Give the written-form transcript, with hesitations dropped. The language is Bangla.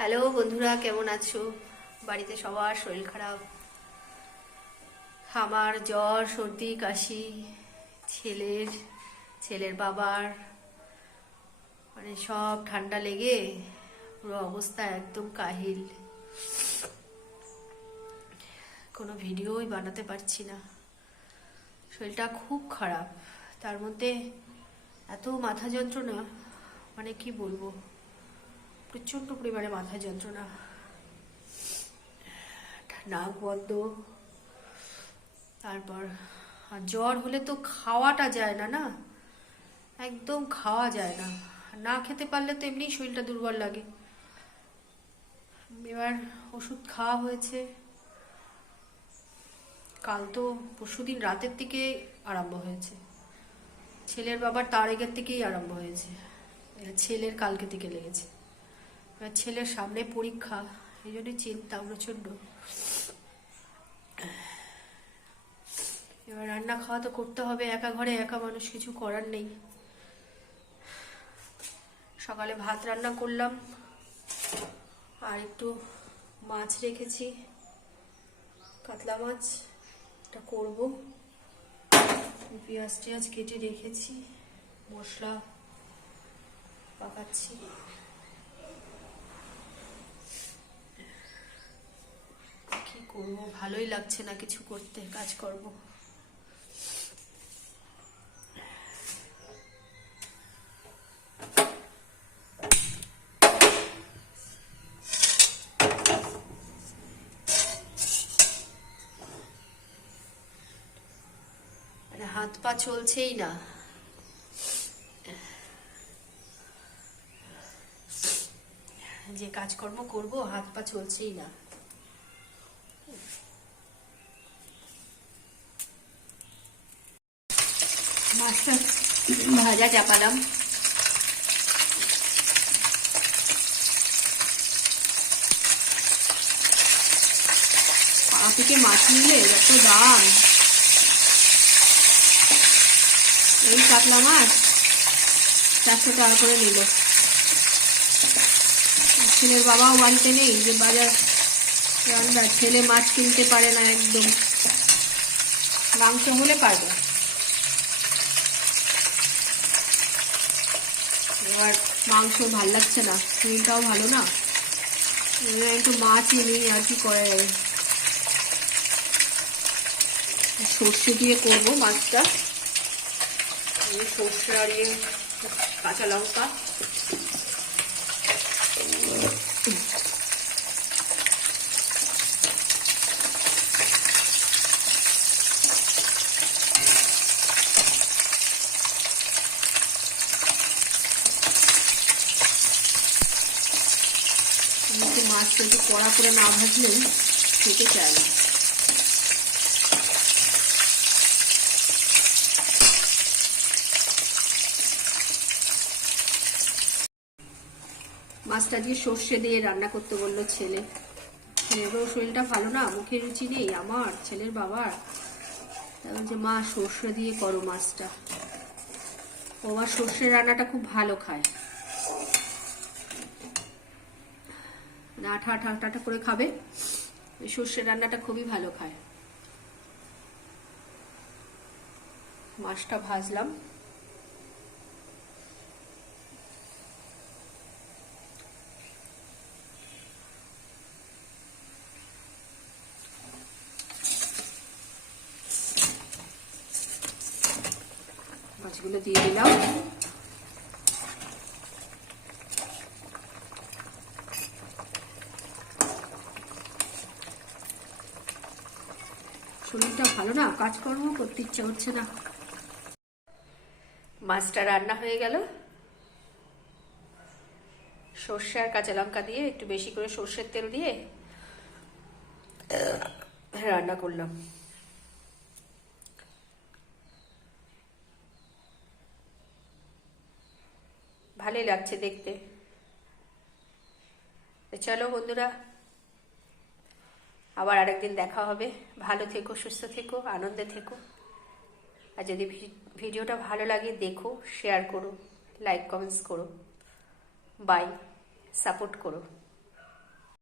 হ্যালো বন্ধুরা, কেমন আছো? বাড়িতে সবার শরীর খারাপ, আমার জ্বর, সর্দি, কাশি, ছেলের বাবার, মানে সব ঠান্ডা লেগে পুরো অবস্থা একদম কাহিল। কোনো ভিডিওই বানাতে পারছি না, শরীরটা খুব খারাপ। তার মধ্যে এত মাথা যন্ত্রণা, মানে কি বলবো, প্রচণ্ড পরিমাণে মাথা যন্ত্রণা, নাক বন্ধ। তারপর আর জ্বর হলে তো খাওয়াটা যায় না, না একদম খাওয়া যায় না, না খেতে পারলে তো এমনি শরীরটা দুর্বল লাগে। এবার ওষুধ খাওয়া হয়েছে, কাল তো পরশুদিন রাতের দিকে আরম্ভ হয়েছে, ছেলের বাবার তার আগের থেকেই আরম্ভ হয়েছে, ছেলের কালকে থেকে লেগেছে। এবার ছেলের সামনে পরীক্ষা, এই জন্যই চিন্তা প্রচণ্ড। এবার রান্না খাওয়া তো করতে হবে, একা ঘরে একা মানুষ, কিছু করার নেই। সকালে ভাত রান্না করলাম, আর একটু মাছ রেখেছি, কাতলা মাছ, এটা করবো। পেঁয়াজ টিয়াজ কেটে রেখেছি, মশলা পাকাচ্ছি। কি করবো, ভালোই লাগছে না কিছু করতে, কাজ করব। হাত পা চলছেই না, যে কাজকর্ম করব হাত পা চলছেই না। মাছটা ভাজা চাপালাম, পাড়া থেকে মাছ নিলে যত দাম। এই কাতলা মাছ 400 টাকা করে নিল। ছেলের বাবাও বাড়িতে নেই, যে বাজার রান্না, ছেলে মাছ কিনতে পারে না একদম, মাংস হলে পারবে। এবার মাংস ভাল লাগছে না, শরীরটাও ভালো না, একটু মাছই নেই, আর কি করা যাবে। সর্ষে দিয়ে করবো মাছটা, সর্ষে আর কাঁচা লঙ্কা, মাছটা একটু কড়া করে না ভাজলেও খেতে চায় না। মাছটা দিয়ে সর্ষে দিয়ে রান্না করতে বললো ছেলে। ছেলেরও শরীরটা ভালো না, মুখে রুচি নেই আমার, ছেলের বাবার। তাই বলছে মা সর্ষে দিয়ে করো মাছটা। ও আমার সর্ষের রান্নাটা খুব ভালো খায়, আঠা আঠা আঠা আঠা করে খাবে, সর্ষের রান্নাটা খুবই ভালো খায়। মাছটা ভাজলাম, মাছগুলো দিয়ে দিলাম। শরীরটা ভালো না, কাজকর্ম করতে ইচ্ছা হচ্ছে না। মাছটা রান্না হয়ে গেল, সর্ষে আর কাঁচা লঙ্কা দিয়ে একটু বেশি করে সর্ষের তেল দিয়ে রান্না করলাম। ভালোই লাগছে দেখতে। চলো বন্ধুরা, আবার আরেকদিন দেখা হবে। ভালো থেকো, সুস্থ থেকো, আনন্দে থেকো। আর যদি ভিডিওটা ভালো লাগে দেখো, শেয়ার করো, লাইক কমেন্টস করো, বাই, সাপোর্ট করো।